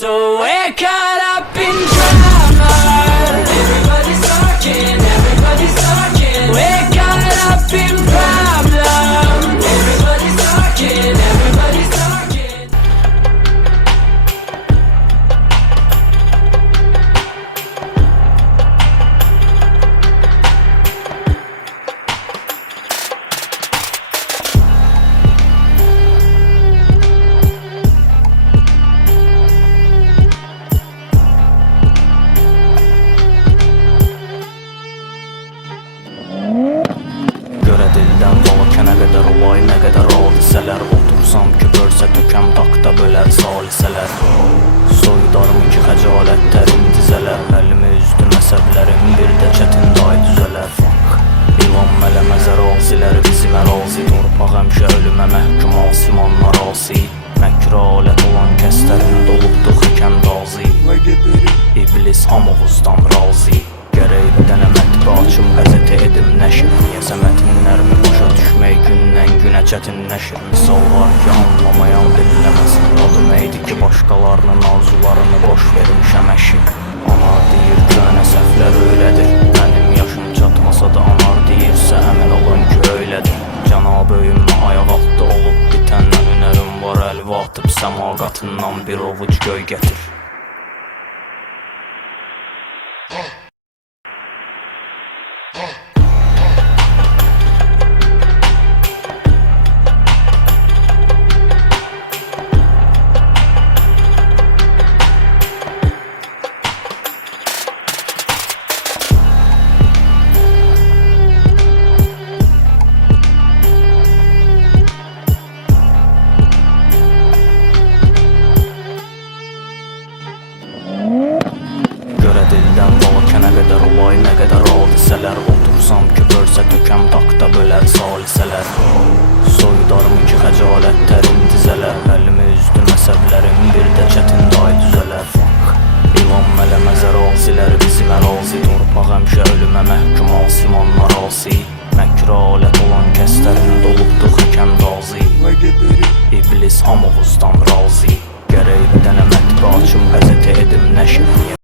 So we're caught up in drama. Everybody's talking, we're caught up in problem. Everybody's talking. Görə dildən balakənə qədər olay nə qədər hadisələr. Otursam ki bölsə tökəm takta bölər salisələr. Soyudarım ki xəcalətlər intizələr. Əlimi üzdü məsəblərim bir də çətin day düzələr. İlan mələməz əraziləri bizim ərazi. Torpaq həmişə ölümə məhkum asiman narasi. Məkr alət olan kəslərin dolubdu xəkəndazi. İblis hamıqızdan razı. Gərək bir dənə mətbə açım, qəzetə edim nəşr. Niyəsə mətinlərimi başa düşmək gündən günə çətinləşir. Misal var ki anlamayan dinləməsin. Adım eydi ki başqalarının arzularını boş vermişəm əşir. Anar deyir könə səhvlər öylədir. Mənim yaşım çatmasa da anar deyirsə əmin olun ki öylədir. Cənab öyünmə ayaq altda olub bitən hünərim var. Əlvi atıb səmaqatından bir ovuc göy gətir. Görə dildən balakənə qədər olay nə qədər hadisələr. Otursam ki bölsə tökəm takta bölər salisələr. Soyudarım ki xəcalətlər intizələr. Əlimi üzdü məsəblərim bir də çətin day düzələr. İlan mələməz əraziləri bizim ərazi. Torpaq həmişə ölümə məhkum asiman narasi. Məkr alət olan kəslərin dolubdu xəkəndazi. İblis hamıqızdan razı. Gərək bir dənə mətbə açım, qəzetə edim nəşr.